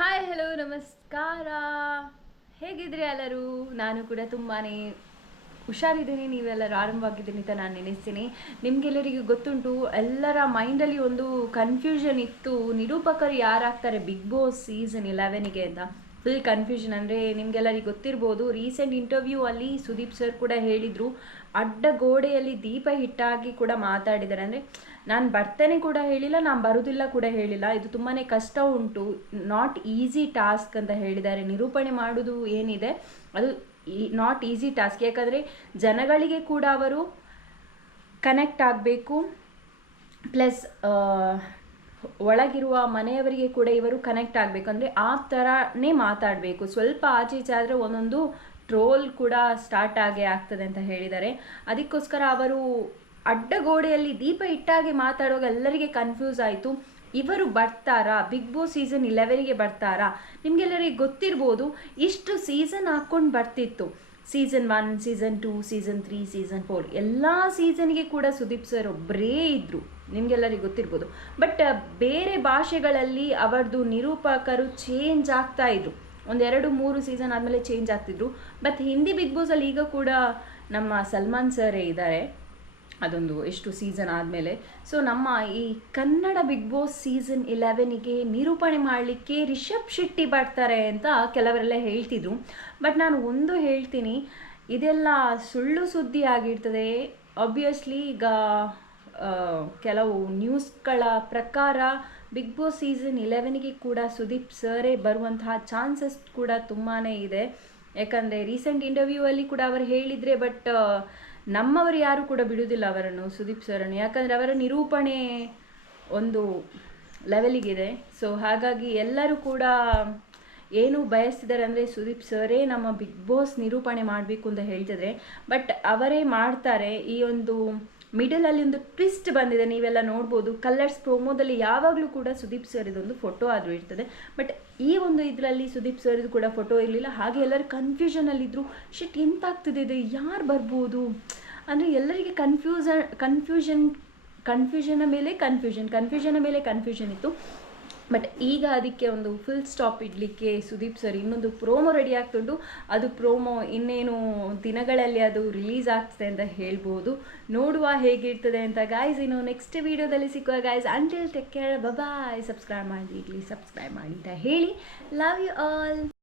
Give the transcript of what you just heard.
Hi, hello, ನಮಸ್ಕಾರ. ಹೇಗಿದ್ರಿ ಎಲ್ಲರೂ? ನಾನು ಕೂಡ ತುಂಬಾ ಹುಷಾರಿದ್ದೀನಿ. ನೀವೆಲ್ಲರೂ ಆರಂಭವಾಗಿದ್ದೀನಿ ಅಂತ ನಾನು ನೆನೆಸ್ತೀನಿ. ನಿಮಗೆಲ್ಲರಿಗೂ ಗೊತ್ತುಂಟು, ಎಲ್ಲರ ಮೈಂಡಲ್ಲಿ ಒಂದು ಕನ್ಫ್ಯೂಷನ್ ಇತ್ತು. ನಿರೂಪಕರು ಯಾರಾಗ್ತಾರೆ? ಬಿಗ್ ಬಾಸ್ ಸೀಸನ್ ಇಲೆವೆನಿಗೆ ಅಂತ. ಫುಲ್ ಕನ್ಫ್ಯೂಷನ್ ಅಂದರೆ ನಿಮಗೆಲ್ಲರಿಗೆ ಗೊತ್ತಿರ್ಬೋದು. ರೀಸೆಂಟ್ ಇಂಟರ್ವ್ಯೂ ಅಲ್ಲಿ ಸುದೀಪ್ ಸರ್ ಕೂಡ ಹೇಳಿದರು, ಅಡ್ಡ ಗೋಡೆಯಲ್ಲಿ ದೀಪ ಹಿಟ್ಟಾಗಿ ಕೂಡ ಮಾತಾಡಿದ್ದಾರೆ. ಅಂದರೆ ನಾನು ಬರ್ತೇನೆ ಕೂಡ ಹೇಳಿಲ್ಲ, ನಾನು ಬರುವುದಿಲ್ಲ ಕೂಡ ಹೇಳಿಲ್ಲ. ಇದು ತುಂಬಾ ಕಷ್ಟ ಉಂಟು ನಾಟ್ ಈಸಿ ಟಾಸ್ಕ್ ಅಂತ ಹೇಳಿದ್ದಾರೆ. ನಿರೂಪಣೆ ಮಾಡೋದು ಏನಿದೆ, ಅದು ನಾಟ್ ಈಸಿ ಟಾಸ್ಕ್ ಯಾಕಂದರೆ ಜನಗಳಿಗೆ ಕೂಡ ಅವರು ಕನೆಕ್ಟ್ ಆಗಬೇಕು ಪ್ಲಸ್ ಒಳಗಿರುವ ಮನೆಯವರಿಗೆ ಕೂಡ ಇವರು ಕನೆಕ್ಟ್ ಆಗಬೇಕು. ಅಂದರೆ ಆ ಥರನೇ ಮಾತಾಡಬೇಕು. ಸ್ವಲ್ಪ ಆಚೆ ಈಚೆ ಆದರೆ ಒಂದೊಂದು ಟ್ರೋಲ್ ಕೂಡ ಸ್ಟಾರ್ಟ್ ಆಗೇ ಆಗ್ತದೆ ಅಂತ ಹೇಳಿದ್ದಾರೆ. ಅದಕ್ಕೋಸ್ಕರ ಅವರು ಅಡ್ಡಗೋಡೆಯಲ್ಲಿ ದೀಪ ಇಟ್ಟಾಗೆ ಮಾತಾಡುವಾಗ ಎಲ್ಲರಿಗೆ ಕನ್ಫ್ಯೂಸ್ ಆಯಿತು. ಇವರು ಬರ್ತಾರಾ? ಬಿಗ್ ಬಾಸ್ ಸೀಸನ್ ಇಲೆವೆನಿಗೆ ಬರ್ತಾರಾ? ನಿಮಗೆಲ್ಲರಿಗೆ ಗೊತ್ತಿರ್ಬೋದು, ಇಷ್ಟು ಸೀಸನ್ ಹಾಕ್ಕೊಂಡು ಬರ್ತಿತ್ತು. Season one season two season three season four ಎಲ್ಲ ಸೀಸನ್ಗೆ ಕೂಡ ಸುದೀಪ್ ಸರ್ ಒಬ್ಬರೇ ಇದ್ದರು ನಿಮಗೆಲ್ಲರಿಗೆ ಗೊತ್ತಿರ್ಬೋದು. ಬಟ್ ಬೇರೆ ಭಾಷೆಗಳಲ್ಲಿ ಅವರದು ನಿರೂಪಕರು ಚೇಂಜ್ ಆಗ್ತಾ ಇದ್ರು. ಒಂದೆರಡು ಮೂರು ಸೀಸನ್ ಆದಮೇಲೆ ಚೇಂಜ್ ಆಗ್ತಿದ್ರು. ಬಟ್ ಹಿಂದಿ ಬಿಗ್ ಬಾಸಲ್ಲಿ ಈಗ ಕೂಡ ನಮ್ಮ ಸಲ್ಮಾನ್ ಸರೇ ಇದ್ದಾರೆ ಅದೊಂದು ಎಷ್ಟು ಸೀಸನ್ ಆದಮೇಲೆ. ಸೊ ನಮ್ಮ ಈ ಕನ್ನಡ ಬಿಗ್ ಬಾಸ್ ಸೀಸನ್ ಇಲೆವೆನಿಗೆ ನಿರೂಪಣೆ ಮಾಡಲಿಕ್ಕೆ ರಿಷಬ್ ಶೆಟ್ಟಿ ಬರ್ತಾರೆ ಅಂತ ಕೆಲವರೆಲ್ಲ ಹೇಳ್ತಿದ್ರು. ಬಟ್ ನಾನು ಒಂದು ಹೇಳ್ತೀನಿ, ಇದೆಲ್ಲ ಸುಳ್ಳು ಸುದ್ದಿ ಆಗಿರ್ತದೆ. ಆಬ್ವಿಯಸ್ಲಿ ಈಗ ಕೆಲವು ನ್ಯೂಸ್ಗಳ ಪ್ರಕಾರ ಬಿಗ್ ಬಾಸ್ ಸೀಸನ್ ಇಲೆವೆನ್ಗೆ ಕೂಡ ಸುದೀಪ್ ಸರೇ ಬರುವಂತಹ ಚಾನ್ಸಸ್ ಕೂಡ ತುಂಬಾ ಇದೆ. ಯಾಕಂದರೆ ರೀಸೆಂಟ್ ಇಂಟರ್ವ್ಯೂ ಅಲ್ಲಿ ಕೂಡ ಅವರು ಹೇಳಿದರೆ ಬಟ್ ನಮ್ಮವರು ಯಾರು ಕೂಡ ಬಿಡುವುದಿಲ್ಲ ಅವರನ್ನು, ಸುದೀಪ್ ಸರನ್ನು ಯಾಕಂದರೆ ಅವರ ನಿರೂಪಣೆ ಒಂದು ಲೆವೆಲಿಗಿದೆ ಸೊ ಹಾಗಾಗಿ ಎಲ್ಲರೂ ಕೂಡ ಏನು ಬಯಸ್ತಿದ್ದಾರೆ ಅಂದರೆ ಸುದೀಪ್ ಸರೇ ನಮ್ಮ ಬಿಗ್ ಬಾಸ್ ನಿರೂಪಣೆ ಮಾಡಬೇಕು ಅಂತ ಹೇಳ್ತಿದ್ರೆ. ಬಟ್ ಅವರೇ ಮಾಡ್ತಾರೆ ಈ ಒಂದು ಮಿಡಲಲ್ಲಿ ಒಂದು ಟ್ವಿಸ್ಟ್ ಬಂದಿದೆ, ನೀವೆಲ್ಲ ನೋಡ್ಬೋದು. ಕಲರ್ಸ್ ಪ್ರೋಮೋದಲ್ಲಿ ಯಾವಾಗಲೂ ಕೂಡ ಸುದೀಪ್ ಸರ್ ಇದೊಂದು ಫೋಟೋ ಆದರೂ ಇರ್ತದೆ. ಬಟ್ ಈ ಒಂದು ಇದರಲ್ಲಿ ಸುದೀಪ್ ಸರ್ ಕೂಡ ಫೋಟೋ ಇರಲಿಲ್ಲ. ಹಾಗೆ ಎಲ್ಲರೂ ಕನ್ಫ್ಯೂಷನಲ್ಲಿದ್ದರು ಶಿಟ್ ಎಂತಾಗ್ತಿದೆ ಇದು? ಯಾರು ಬರ್ಬೋದು? ಅಂದರೆ ಎಲ್ಲರಿಗೆ ಕನ್ಫ್ಯೂಸನ್ ಕನ್ಫ್ಯೂಷನ್ ಕನ್ಫ್ಯೂಷನ ಮೇಲೆ ಕನ್ಫ್ಯೂಷನ್ ಕನ್ಫ್ಯೂಷನ ಮೇಲೆ ಕನ್ಫ್ಯೂಷನ್ ಇತ್ತು. ಬಟ್ ಈಗ ಅದಕ್ಕೆ ಒಂದು ಫುಲ್ ಸ್ಟಾಪ್ ಇಡಲಿಕ್ಕೆ ಸುದೀಪ್ ಸರ್ ಇನ್ನೊಂದು ಪ್ರೋಮೋ ರೆಡಿ ಆಗ್ತುಂಟು ಅದು ಪ್ರೋಮೋ ಇನ್ನೇನು ದಿನಗಳಲ್ಲಿ ಅದು ರಿಲೀಸ್ ಆಗ್ತದೆ ಅಂತ ಹೇಳ್ಬೋದು. ನೋಡುವ ಹೇಗಿರ್ತದೆ ಅಂತ ಗಾಯ್ಸ್ ಇನ್ನು ನೆಕ್ಸ್ಟ್ ವೀಡಿಯೋದಲ್ಲಿ ಸಿಕ್ಕುವ guys until tech care bye subscribe ಮಾಡಿ ಇಡ್ಲಿ ಸಬ್ಸ್ಕ್ರೈಬ್ ಮಾಡಿ ಅಂತ ಹೇಳಿ. Love you all